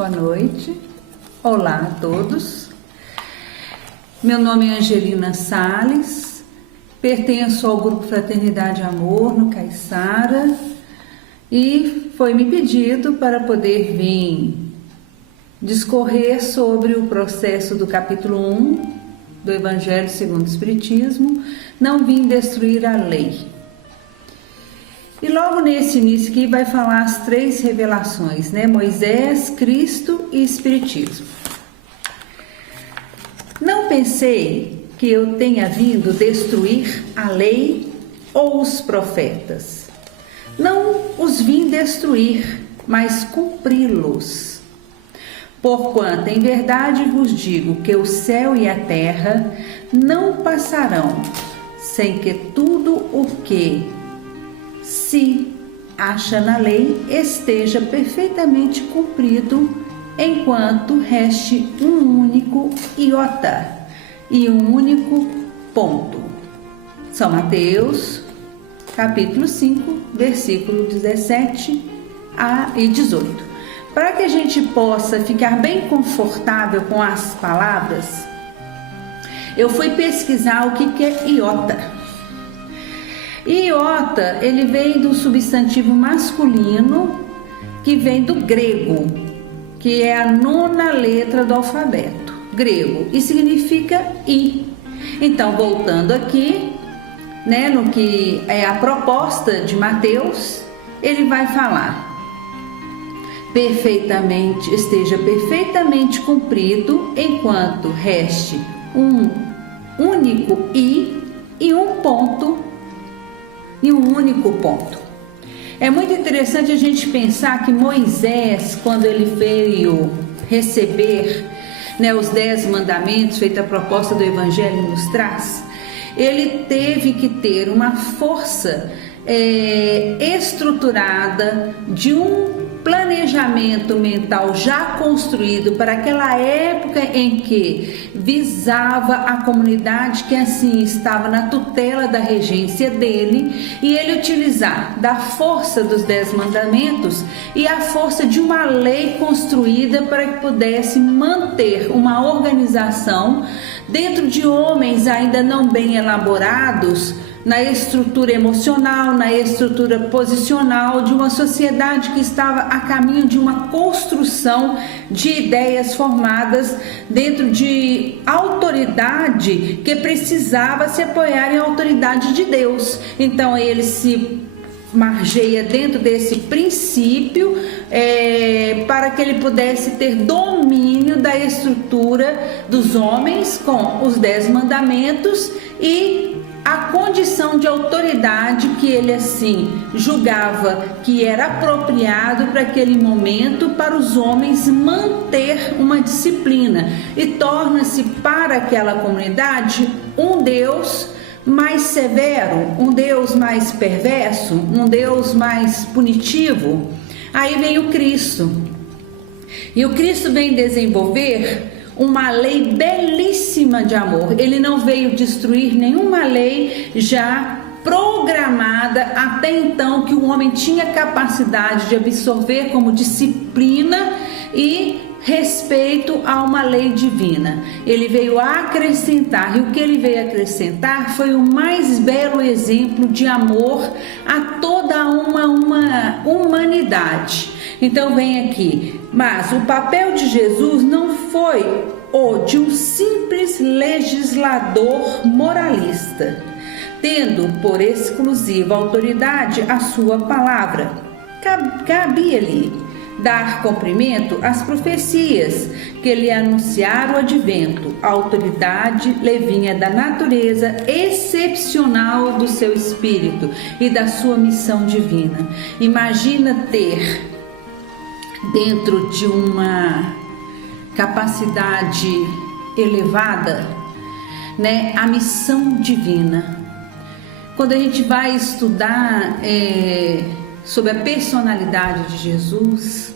Boa noite, olá a todos. Meu nome é Angelina Salles, pertenço ao Grupo Fraternidade Amor no Caiçara e foi-me pedido para poder vir discorrer sobre o processo do capítulo 1 do Evangelho segundo o Espiritismo, não vim destruir a lei. E logo nesse início aqui vai falar as três revelações, né? Moisés, Cristo e Espiritismo. Não pensei que eu tenha vindo destruir a lei ou os profetas. Não os vim destruir, mas cumpri-los. Porquanto em verdade vos digo que o céu e a terra não passarão, sem que tudo o que se acha na lei esteja perfeitamente cumprido, enquanto reste um único iota e um único ponto. São Mateus, capítulo 5, versículo 17 e 18. Para que a gente possa ficar bem confortável com as palavras, eu fui pesquisar o que é iota. Iota, ele vem do substantivo masculino que vem do grego, que é a 9ª letra do alfabeto grego e significa i. Então, voltando aqui, né, no que é a proposta de Mateus, ele vai falar: esteja perfeitamente cumprido, enquanto reste um único i e um ponto. E um único ponto. É muito interessante a gente pensar que Moisés, quando ele veio receber, né, os 10 mandamentos, feita a proposta do Evangelho nos traz, ele teve que ter uma força estruturada de um planejamento mental já construído para aquela época em que visava a comunidade que assim estava na tutela da regência dele, e ele utilizar da força dos 10 mandamentos e a força de uma lei construída para que pudesse manter uma organização dentro de homens ainda não bem elaborados na estrutura emocional, na estrutura posicional de uma sociedade que estava a caminho de uma construção de ideias formadas dentro de autoridade que precisava se apoiar em autoridade de Deus. Então ele se margeia dentro desse princípio para que ele pudesse ter domínio da estrutura dos homens com os 10 mandamentos e a condição de autoridade que ele assim julgava que era apropriado para aquele momento para os homens manter uma disciplina, e torna-se para aquela comunidade um Deus mais severo, um Deus mais perverso, um Deus mais punitivo. Aí vem o Cristo, e o Cristo vem desenvolver uma lei belíssima de amor. Ele não veio destruir nenhuma lei já programada até então, que o homem tinha capacidade de absorver como disciplina e respeito a uma lei divina. Ele veio acrescentar, e o que ele veio acrescentar foi o mais belo exemplo de amor a toda uma humanidade. Então vem aqui: mas o papel de Jesus não foi o de um simples legislador moralista, tendo por exclusiva autoridade a sua palavra. Cabia-lhe dar cumprimento às profecias que lhe anunciaram o advento. A autoridade lhe vinha da natureza excepcional do seu espírito e da sua missão divina. Imagina ter dentro de uma capacidade elevada, né, a missão divina. Quando a gente vai estudar sobre a personalidade de Jesus,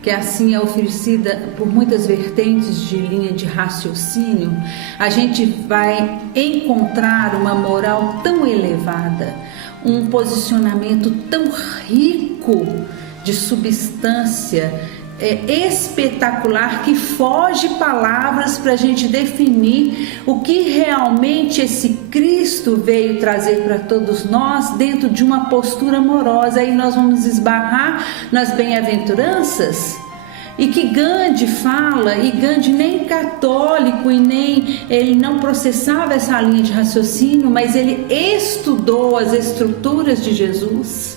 que assim é oferecida por muitas vertentes de linha de raciocínio, a gente vai encontrar uma moral tão elevada, um posicionamento tão rico de substância, espetacular que foge palavras para a gente definir o que realmente esse Cristo veio trazer para todos nós dentro de uma postura amorosa. Aí nós vamos esbarrar nas bem-aventuranças. E que Gandhi fala, e Gandhi nem católico, ele não processava essa linha de raciocínio, mas ele estudou as estruturas de Jesus.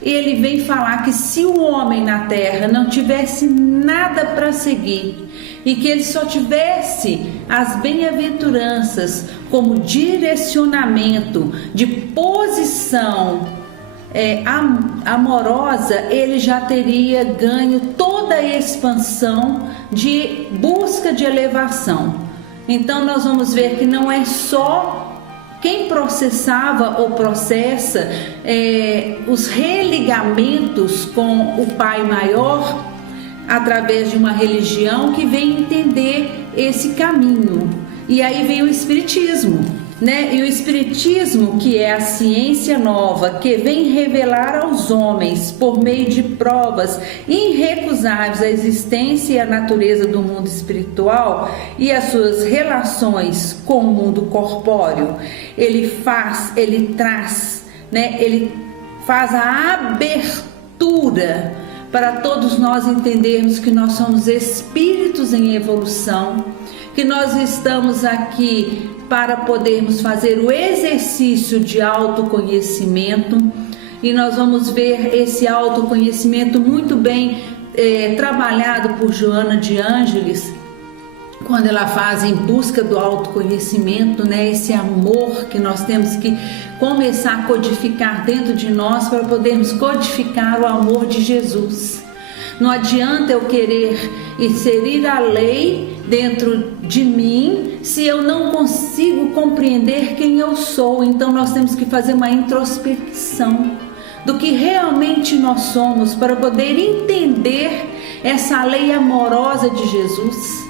Ele vem falar que se o homem na terra não tivesse nada para seguir e que ele só tivesse as bem-aventuranças como direcionamento de posição amorosa, ele já teria ganho toda a expansão de busca de elevação. Então nós vamos ver que não é só quem processava ou processa os religamentos com o Pai Maior através de uma religião que vem entender esse caminho. E aí vem o Espiritismo, né? E o Espiritismo, que é a ciência nova, que vem revelar aos homens, por meio de provas irrecusáveis, a existência e a natureza do mundo espiritual e as suas relações com o mundo corpóreo. Ele traz, né? Ele faz a abertura para todos nós entendermos que nós somos espíritos em evolução, que nós estamos aqui para podermos fazer o exercício de autoconhecimento, e nós vamos ver esse autoconhecimento muito bem trabalhado por Joana de Ângeles, quando ela faz em busca do autoconhecimento, né? Esse amor que nós temos que começar a codificar dentro de nós para podermos codificar o amor de Jesus. Não adianta eu querer inserir a lei dentro de mim se eu não consigo compreender quem eu sou. Então nós temos que fazer uma introspecção do que realmente nós somos para poder entender essa lei amorosa de Jesus,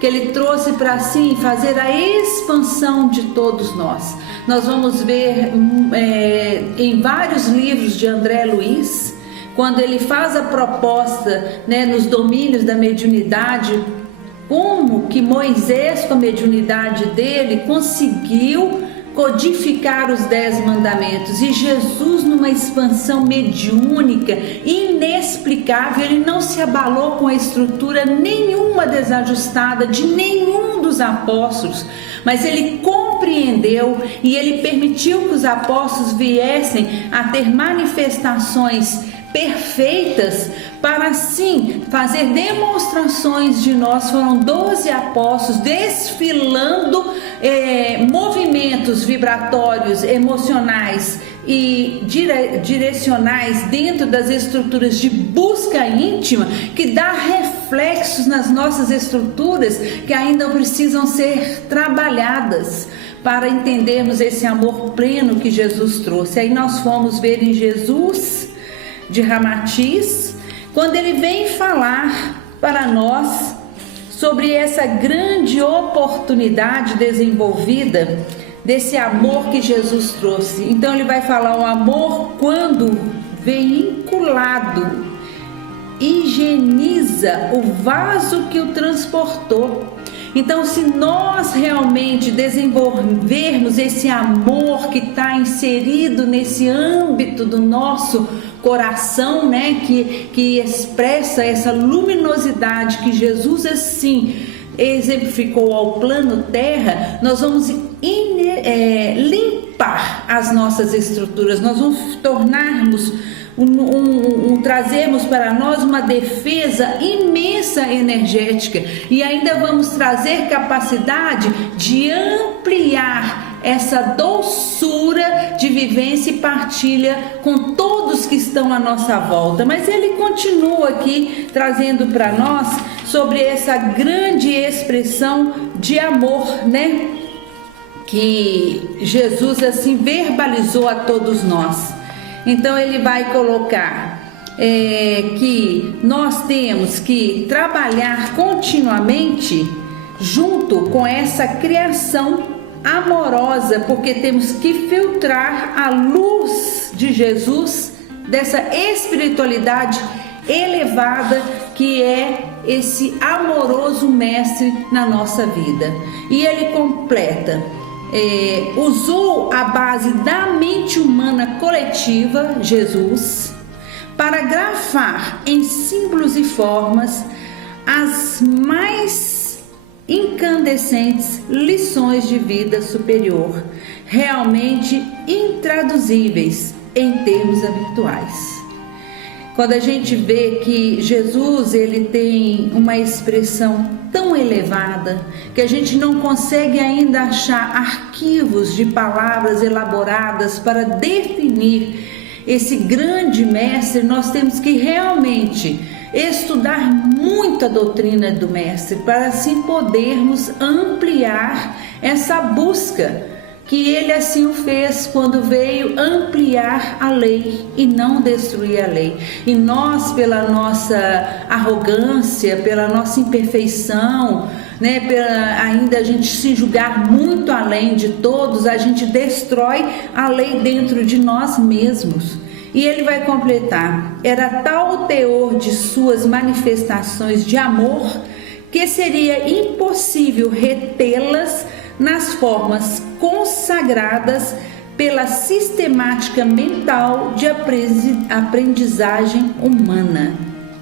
que ele trouxe para assim fazer a expansão de todos nós. Nós vamos ver em vários livros de André Luiz, quando ele faz a proposta, né, nos domínios da mediunidade, como que Moisés, com a mediunidade dele, conseguiu codificar os 10 mandamentos, e Jesus, numa expansão mediúnica inexplicável, ele não se abalou com a estrutura nenhuma desajustada de nenhum dos apóstolos, mas ele compreendeu e ele permitiu que os apóstolos viessem a ter manifestações perfeitas para assim fazer demonstrações de nós. Foram 12 apóstolos desfilando movimentos vibratórios, emocionais e direcionais dentro das estruturas de busca íntima, que dá reflexos nas nossas estruturas que ainda precisam ser trabalhadas para entendermos esse amor pleno que Jesus trouxe. Aí nós fomos ver em Jesus de Ramatiz, quando ele vem falar para nós sobre essa grande oportunidade desenvolvida desse amor que Jesus trouxe. Então ele vai falar: o amor, quando vinculado, higieniza o vaso que o transportou. Então, se nós realmente desenvolvermos esse amor que está inserido nesse âmbito do nosso coração, né, que expressa essa luminosidade que Jesus assim exemplificou ao plano terra, nós vamos limpar as nossas estruturas, nós vamos tornarmos trazemos para nós uma defesa imensa energética, e ainda vamos trazer capacidade de ampliar essa doçura de vivência e partilha com todos que estão à nossa volta. Mas ele continua aqui trazendo para nós sobre essa grande expressão de amor, né, que Jesus assim verbalizou a todos nós. Então ele vai colocar que nós temos que trabalhar continuamente junto com essa criação amorosa, porque temos que filtrar a luz de Jesus, dessa espiritualidade elevada que é esse amoroso mestre na nossa vida. E ele completa, usou a base da mente humana coletiva, Jesus, para grafar em símbolos e formas as mais incandescentes lições de vida superior, realmente intraduzíveis em termos habituais. Quando a gente vê que Jesus ele tem uma expressão tão elevada que a gente não consegue ainda achar arquivos de palavras elaboradas para definir esse grande mestre, nós temos que realmente estudar muito a doutrina do mestre para assim podermos ampliar essa busca que ele assim o fez quando veio ampliar a lei e não destruir a lei. E nós, pela nossa arrogância, pela nossa imperfeição, pela ainda a gente se julgar muito além de todos, a gente destrói a lei dentro de nós mesmos. E ele vai completar: era tal o teor de suas manifestações de amor que seria impossível retê-las nas formas consagradas pela sistemática mental de aprendizagem humana.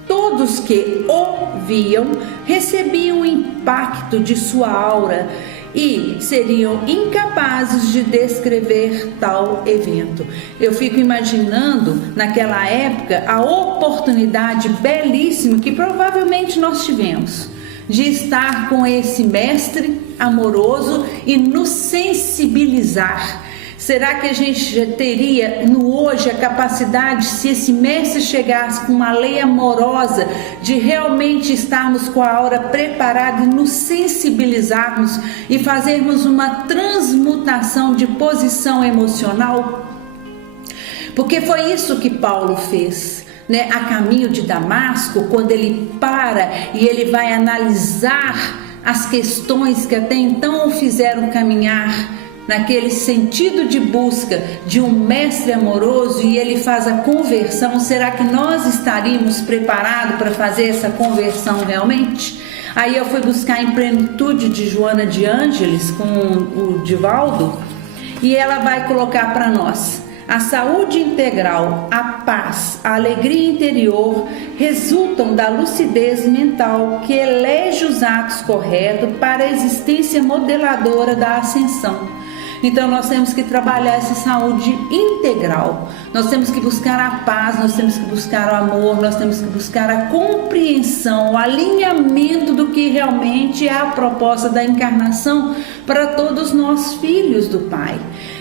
Todos que o viam recebiam o impacto de sua aura e seriam incapazes de descrever tal evento. Eu fico imaginando naquela época a oportunidade belíssima que provavelmente nós tivemos de estar com esse mestre amoroso e nos sensibilizar. Será que a gente já teria no hoje a capacidade, se esse mestre chegasse com uma lei amorosa, de realmente estarmos com a aura preparada e nos sensibilizarmos e fazermos uma transmutação de posição emocional? Porque foi isso que Paulo fez. A caminho de Damasco, quando ele para e ele vai analisar as questões que até então o fizeram caminhar naquele sentido de busca de um mestre amoroso, e ele faz a conversão. Será que nós estaríamos preparados para fazer essa conversão realmente? Aí eu fui buscar em Plenitude de Joana de Ângeles com o Divaldo, e ela vai colocar para nós: a saúde integral, a paz, a alegria interior resultam da lucidez mental que elege os atos corretos para a existência modeladora da ascensão. Então nós temos que trabalhar essa saúde integral, nós temos que buscar a paz, nós temos que buscar o amor, nós temos que buscar a compreensão, o alinhamento do que realmente é a proposta da encarnação para todos nós filhos do Pai.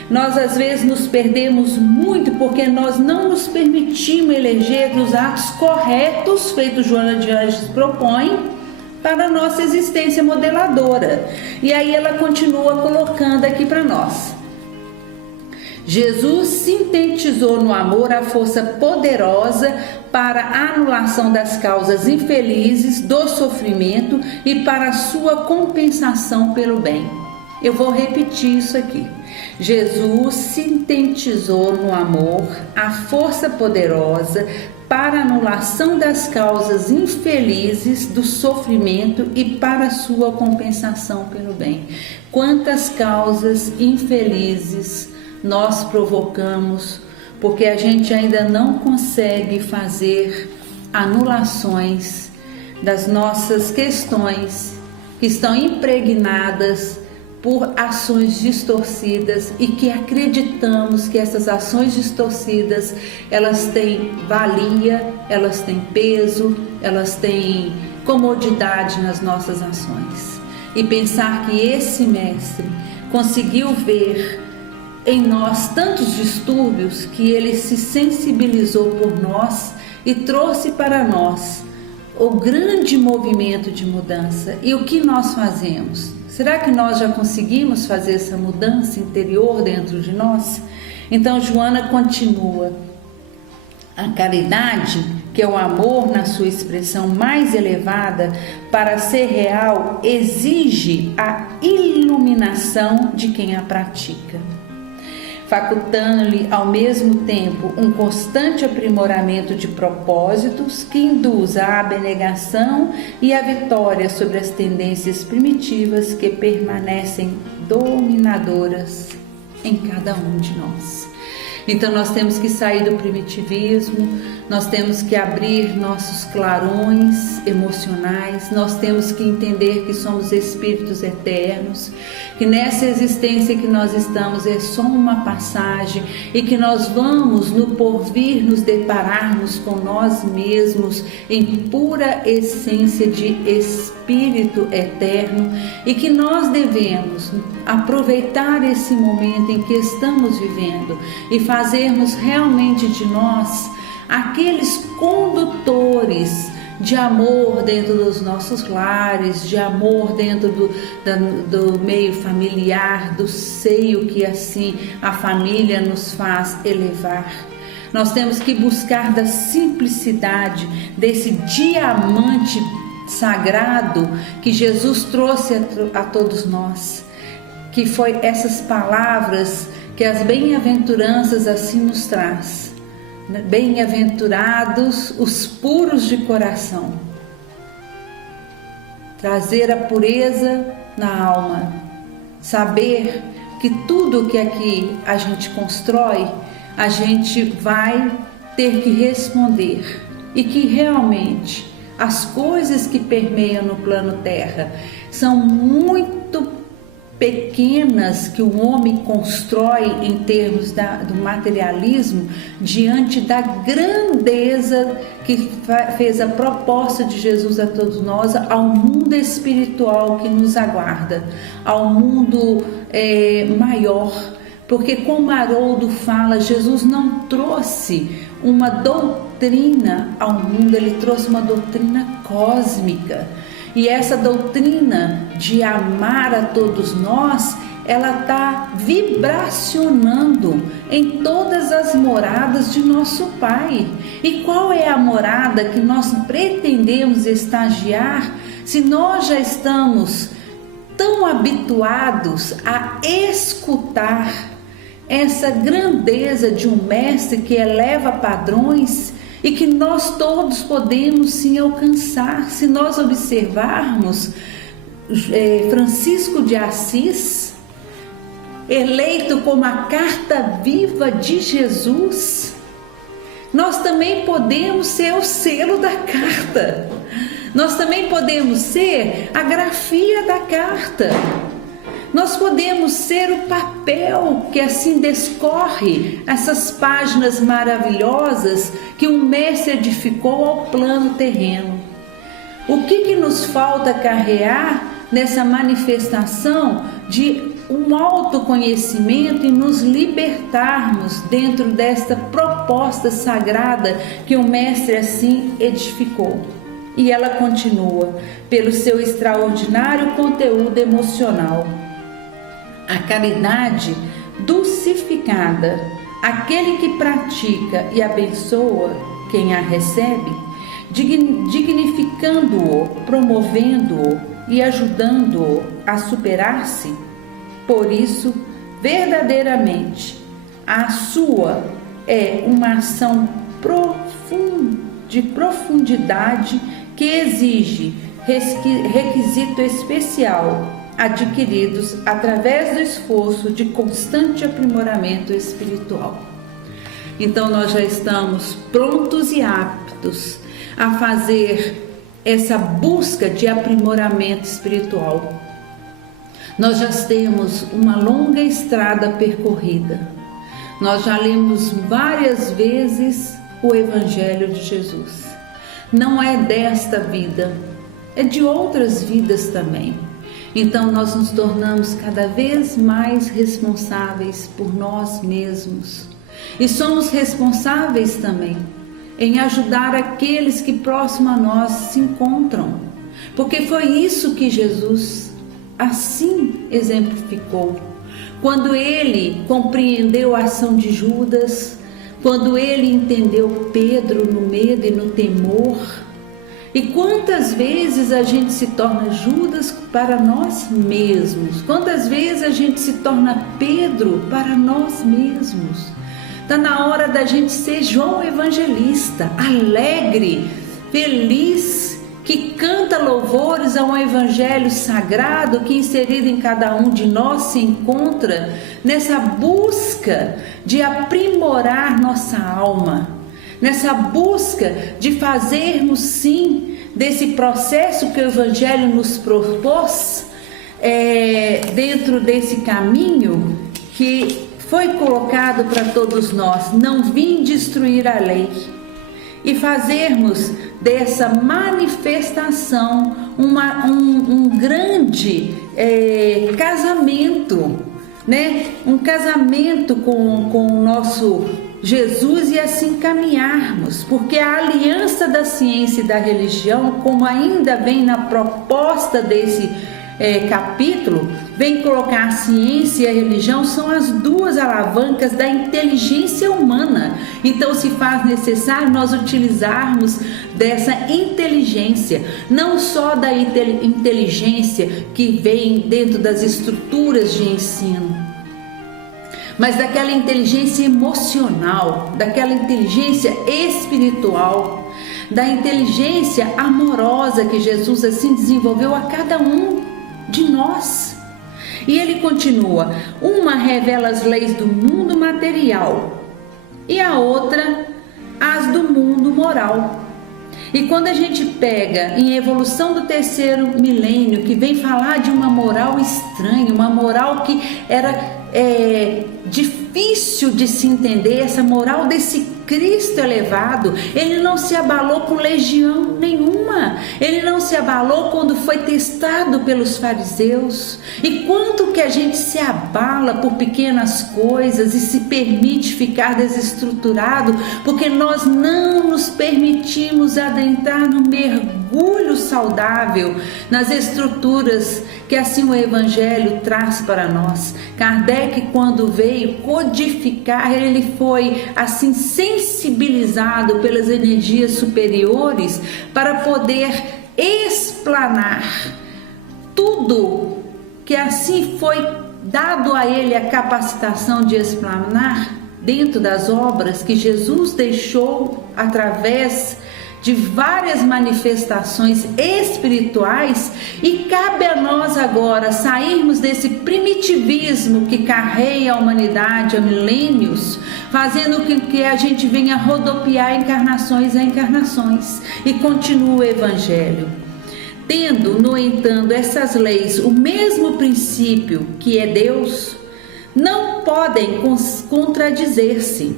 Nós às vezes nos perdemos muito porque nós não nos permitimos eleger os atos corretos, feito Joana de Ângeles propõe, para a nossa existência modeladora. E aí ela continua colocando aqui para nós: Jesus sintetizou no amor a força poderosa para a anulação das causas infelizes do sofrimento e para a sua compensação pelo bem. Eu vou repetir isso aqui. Jesus sintetizou no amor a força poderosa para a anulação das causas infelizes do sofrimento e para a sua compensação pelo bem. Quantas causas infelizes nós provocamos porque a gente ainda não consegue fazer anulações das nossas questões que estão impregnadas por ações distorcidas e que acreditamos que essas ações distorcidas elas têm valia, elas têm peso, elas têm comodidade nas nossas ações. E pensar que esse mestre conseguiu ver em nós tantos distúrbios que ele se sensibilizou por nós e trouxe para nós o grande movimento de mudança. E o que nós fazemos? Será que nós já conseguimos fazer essa mudança interior dentro de nós? Então Joana continua: a caridade, que é o amor na sua expressão mais elevada, para ser real, exige a iluminação de quem a pratica. facultando-lhe ao mesmo tempo um constante aprimoramento de propósitos que induza à abnegação e à vitória sobre as tendências primitivas que permanecem dominadoras em cada um de nós. Então nós temos que sair do primitivismo, nós temos que abrir nossos clarões emocionais, nós temos que entender que somos espíritos eternos, que nessa existência que nós estamos é só uma passagem e que nós vamos no porvir nos depararmos com nós mesmos em pura essência de espírito eterno e que nós devemos aproveitar esse momento em que estamos vivendo e fazermos realmente de nós aqueles condutores de amor dentro dos nossos lares, de amor dentro do meio familiar, do seio que assim a família nos faz elevar. Nós temos que buscar da simplicidade desse diamante sagrado que Jesus trouxe a todos nós, que foi essas palavras que as bem-aventuranças assim nos traz. Bem-aventurados os puros de coração. Trazer a pureza na alma. Saber que tudo que aqui a gente constrói, a gente vai ter que responder. E que realmente as coisas que permeiam no plano terra são muito pequenas que o homem constrói em termos do materialismo diante da grandeza que fez a proposta de Jesus a todos nós, ao mundo espiritual que nos aguarda, ao mundo maior. Porque como Haroldo fala, Jesus não trouxe uma doutrina ao mundo, ele trouxe uma doutrina cósmica. E essa doutrina de amar a todos nós, ela está vibracionando em todas as moradas de nosso Pai. E qual é a morada que nós pretendemos estagiar se nós já estamos tão habituados a escutar essa grandeza de um mestre que eleva padrões e que nós todos podemos sim alcançar? Se nós observarmos Francisco de Assis, eleito como a carta viva de Jesus, nós também podemos ser o selo da carta, nós também podemos ser a grafia da carta. Nós podemos ser o papel que assim descorre essas páginas maravilhosas que um mestre edificou ao plano terreno. O que nos falta carregar nessa manifestação de um autoconhecimento e nos libertarmos dentro desta proposta sagrada que o mestre assim edificou? E ela continua, pelo seu extraordinário conteúdo emocional. A caridade dulcificada, aquele que pratica e abençoa quem a recebe, dignificando-o, promovendo-o e ajudando-o a superar-se. Por isso, verdadeiramente, a sua é uma ação de profundidade que exige requisito especial, adquiridos através do esforço de constante aprimoramento espiritual. Então nós já estamos prontos e aptos a fazer essa busca de aprimoramento espiritual. Nós já temos uma longa estrada percorrida. Nós já lemos várias vezes o Evangelho de Jesus. Não é desta vida, é de outras vidas também. Então nós nos tornamos cada vez mais responsáveis por nós mesmos. E somos responsáveis também em ajudar aqueles que próximo a nós se encontram. Porque foi isso que Jesus assim exemplificou. Quando ele compreendeu a ação de Judas, quando ele entendeu Pedro no medo e no temor, E quantas vezes a gente se torna Judas para nós mesmos? Quantas vezes a gente se torna Pedro para nós mesmos? Está na hora da gente ser João Evangelista, alegre, feliz, que canta louvores a um evangelho sagrado que inserido em cada um de nós se encontra nessa busca de aprimorar nossa alma, nessa busca de fazermos sim desse processo que o evangelho nos propôs, dentro desse caminho que foi colocado para todos nós, não vim destruir a lei, e fazermos dessa manifestação um grande casamento, né? Um casamento com o nosso Jesus e assim caminharmos, porque a aliança da ciência e da religião, como ainda vem na proposta desse capítulo, vem colocar a ciência e a religião são as duas alavancas da inteligência humana. Então se faz necessário nós utilizarmos dessa inteligência, não só da inteligência que vem dentro das estruturas de ensino, mas daquela inteligência emocional, daquela inteligência espiritual, da inteligência amorosa que Jesus assim desenvolveu a cada um de nós. E ele continua: uma revela as leis do mundo material e a outra as do mundo moral. E quando a gente pega em Evolução do Terceiro Milênio, que vem falar de uma moral estranha, uma moral que era difícil de se entender, essa moral desse Cristo elevado, ele não se abalou com legião nenhuma, ele não se abalou quando foi testado pelos fariseus. E quanto que a gente se abala por pequenas coisas e se permite ficar desestruturado, porque nós não nos permitimos adentrar no mergulho saudável nas estruturas que assim o Evangelho traz para nós. Kardec, quando veio codificar, ele foi assim sensibilizado pelas energias superiores para poder explanar tudo que assim foi dado a ele a capacitação de explanar dentro das obras que Jesus deixou através de várias manifestações espirituais. E cabe a nós agora sairmos desse primitivismo que carrega a humanidade há milênios, fazendo com que a gente venha rodopiar encarnações a encarnações e continue o Evangelho. Tendo, no entanto, essas leis o mesmo princípio que é Deus, não podem contradizer-se.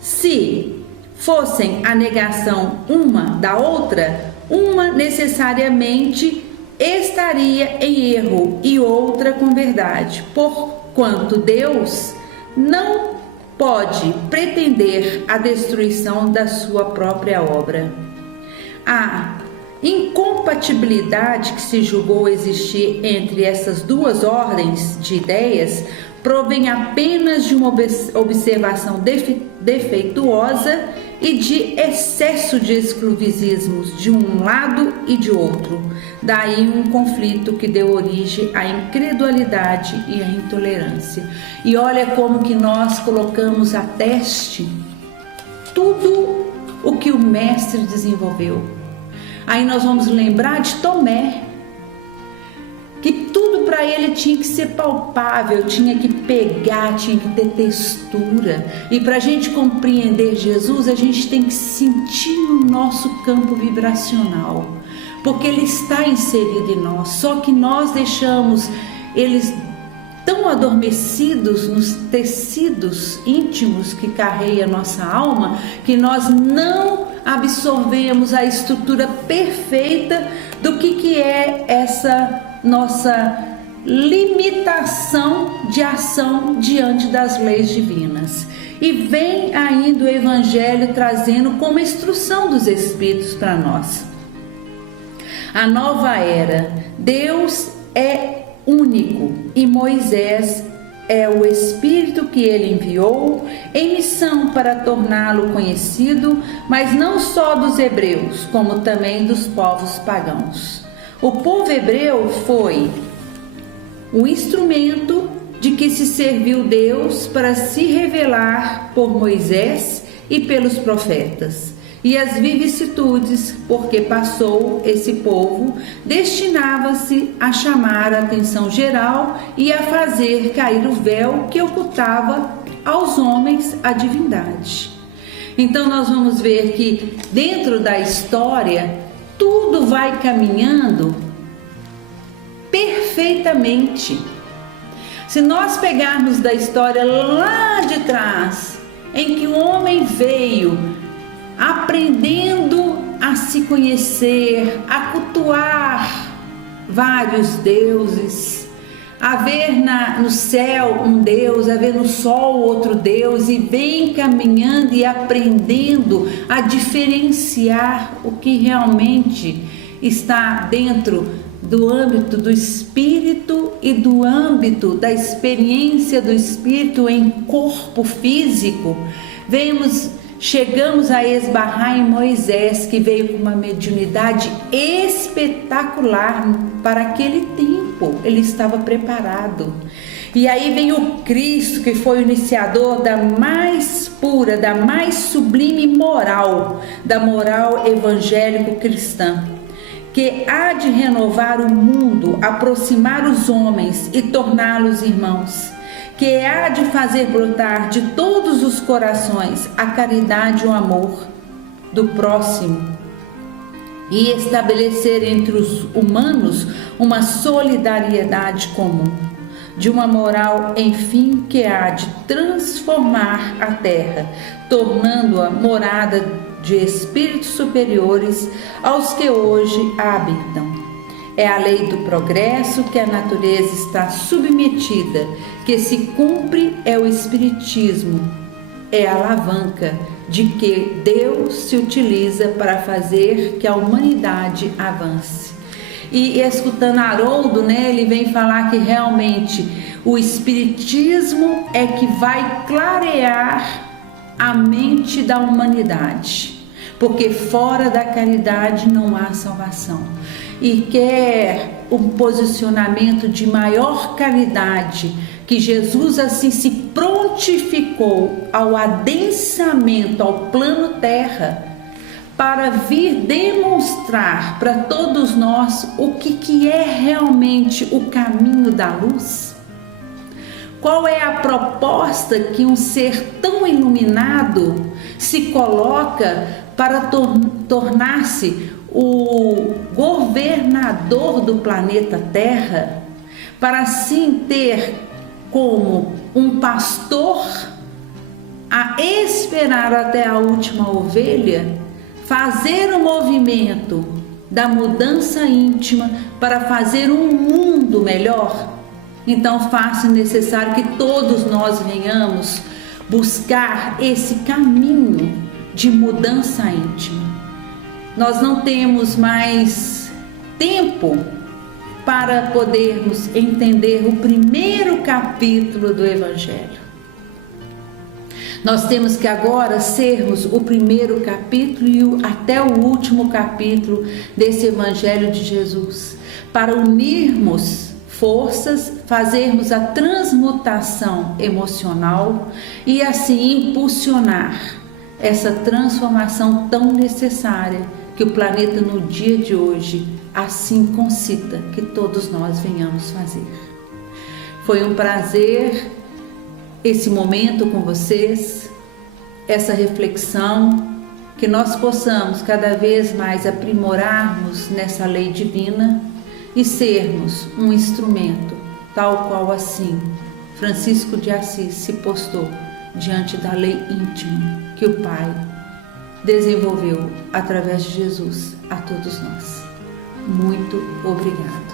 Se fossem a negação uma da outra, uma necessariamente estaria em erro e outra com verdade, porquanto Deus não pode pretender a destruição da sua própria obra. A incompatibilidade que se julgou existir entre essas duas ordens de ideias provém apenas de uma observação defeituosa e de excesso de exclusivismos de um lado e de outro. Daí um conflito que deu origem à incredulidade e à intolerância. E olha como que nós colocamos a teste tudo o que o Mestre desenvolveu. Aí nós vamos lembrar de Tomé, que tudo para ele tinha que ser palpável, tinha que pegar, tinha que ter textura. E para a gente compreender Jesus, a gente tem que sentir no nosso campo vibracional, porque ele está inserido em nós, só que nós deixamos eles tão adormecidos nos tecidos íntimos que carrega a nossa alma, que nós não absorvemos a estrutura perfeita do que é essa nossa limitação de ação diante das leis divinas. E vem ainda o Evangelho trazendo como instrução dos Espíritos para nós. A nova era, Deus é único e Moisés é o Espírito que ele enviou em missão para torná-lo conhecido, mas não só dos hebreus, como também dos povos pagãos. O povo hebreu foi o instrumento de que se serviu Deus para se revelar por Moisés e pelos profetas, e as vicissitudes porque passou esse povo destinava-se a chamar a atenção geral e a fazer cair o véu que ocultava aos homens a divindade. Então nós vamos ver que dentro da história tudo vai caminhando perfeitamente. Se nós pegarmos da história lá de trás, em que o homem veio aprendendo a se conhecer, a cultuar vários deuses, a ver no céu um Deus, a ver no sol outro Deus, e vem caminhando e aprendendo a diferenciar o que realmente está dentro do âmbito do espírito e do âmbito da experiência do espírito em corpo físico. Chegamos a esbarrar em Moisés, que veio com uma mediunidade espetacular para aquele tempo. Ele estava preparado. E aí vem o Cristo, que foi o iniciador da mais pura, da mais sublime moral, da moral evangélico-cristã, que há de renovar o mundo, aproximar os homens e torná-los irmãos, que há de fazer brotar de todos os corações a caridade e o amor do próximo e estabelecer entre os humanos uma solidariedade comum, de uma moral, enfim, que há de transformar a terra, tornando-a morada de espíritos superiores aos que hoje a habitam. É a lei do progresso que a natureza está submetida, que se cumpre é o espiritismo, é a alavanca de que Deus se utiliza para fazer que a humanidade avance. E escutando Haroldo, ele vem falar que realmente o espiritismo é que vai clarear a mente da humanidade, porque fora da caridade não há salvação. E quer um posicionamento de maior caridade, que Jesus assim se prontificou ao adensamento ao plano terra, para vir demonstrar para todos nós o que é realmente o caminho da luz. Qual é a proposta que um ser tão iluminado se coloca para tornar-se o governador do planeta Terra, para assim ter como um pastor a esperar até a última ovelha, fazer o movimento da mudança íntima para fazer um mundo melhor? Então faz-se necessário que todos nós venhamos buscar esse caminho de mudança íntima. Nós não temos mais tempo para podermos entender o primeiro capítulo do Evangelho. Nós temos que agora sermos o primeiro capítulo e até o último capítulo desse Evangelho de Jesus, para unirmos forças, fazermos a transmutação emocional e assim impulsionar essa transformação tão necessária que o planeta no dia de hoje assim concita que todos nós venhamos fazer. Foi um prazer esse momento com vocês, essa reflexão, que nós possamos cada vez mais aprimorarmos nessa lei divina e sermos um instrumento, tal qual assim Francisco de Assis se postou diante da lei íntima que o Pai desenvolveu através de Jesus a todos nós. Muito obrigada.